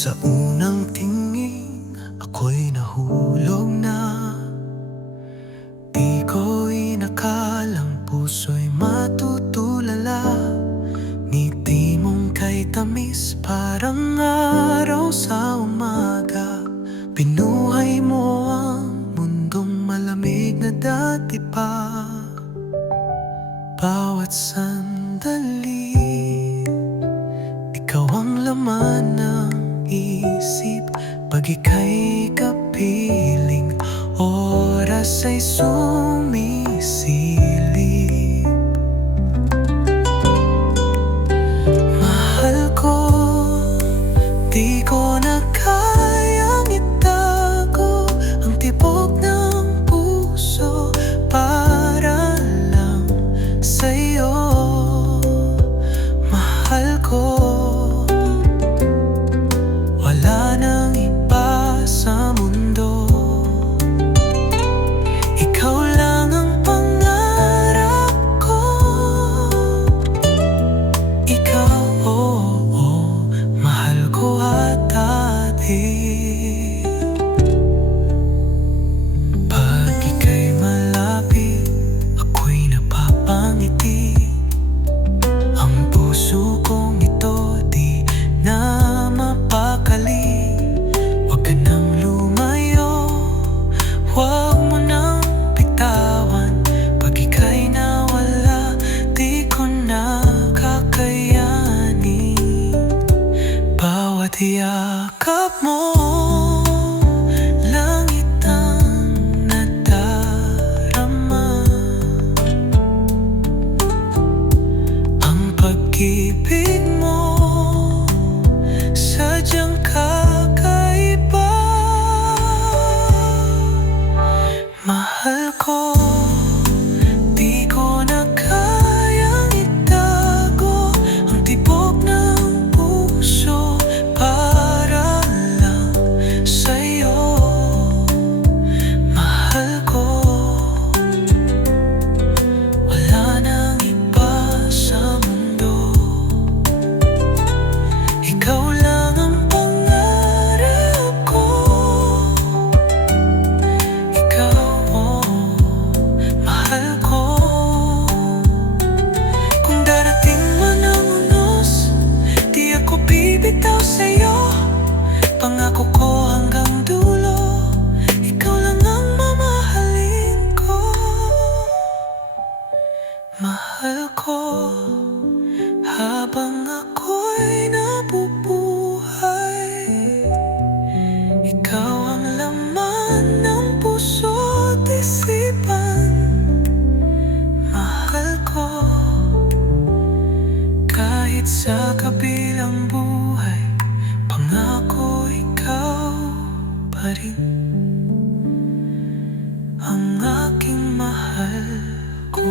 Sa unang tingin, ako'y nahulog na. Di ko inakalang puso'y matutulala. Ngiti mong kay tamis, parang araw sa umaga. Pinuhay mo ang mundong malamig na dati pa. Bawat sandali, ikaw ang laman ng isip. Pag ika'y kapiling, oras ay sumisilip. Mahal ko, di ko na kayang itago ang tibok ng puso para lang sa'yo. Mahal ko, wala nang iba sa mundo. Ikaw lang ang pangarap ko. Ikaw, mahal ko at atin. Pag ika'y malapit, ako'y napapangiti. Ang puso kong ito di na mapakali. Huwag ka nang lumayo, huwag mo nang bitawan. Pag ika'y nawala, di ko na kakayanin. Bawat yakap mo, langit ang nadarama. Ang pag-ibig mo, sadyang kakaiba. Mahal ko, di ko na kayang itago ang tibok ng puso para lang sa'yo. Mahal ko, wala nang iba sa mundo. Ikaw lang ang pangarap ko. Ikaw, mahal ko. Kung darating man ang unos, di ako bibitaw sa'yo. Pangako ko hanggang dulo, ikaw lang ang mamahalin ko. Mahal ko, habang ako'y nabubuhay. Ikaw ang laman ng puso't isipan. Mahal ko, kahit sa kabilang buhay, pangako ikaw pa rin ang aking mahal ko.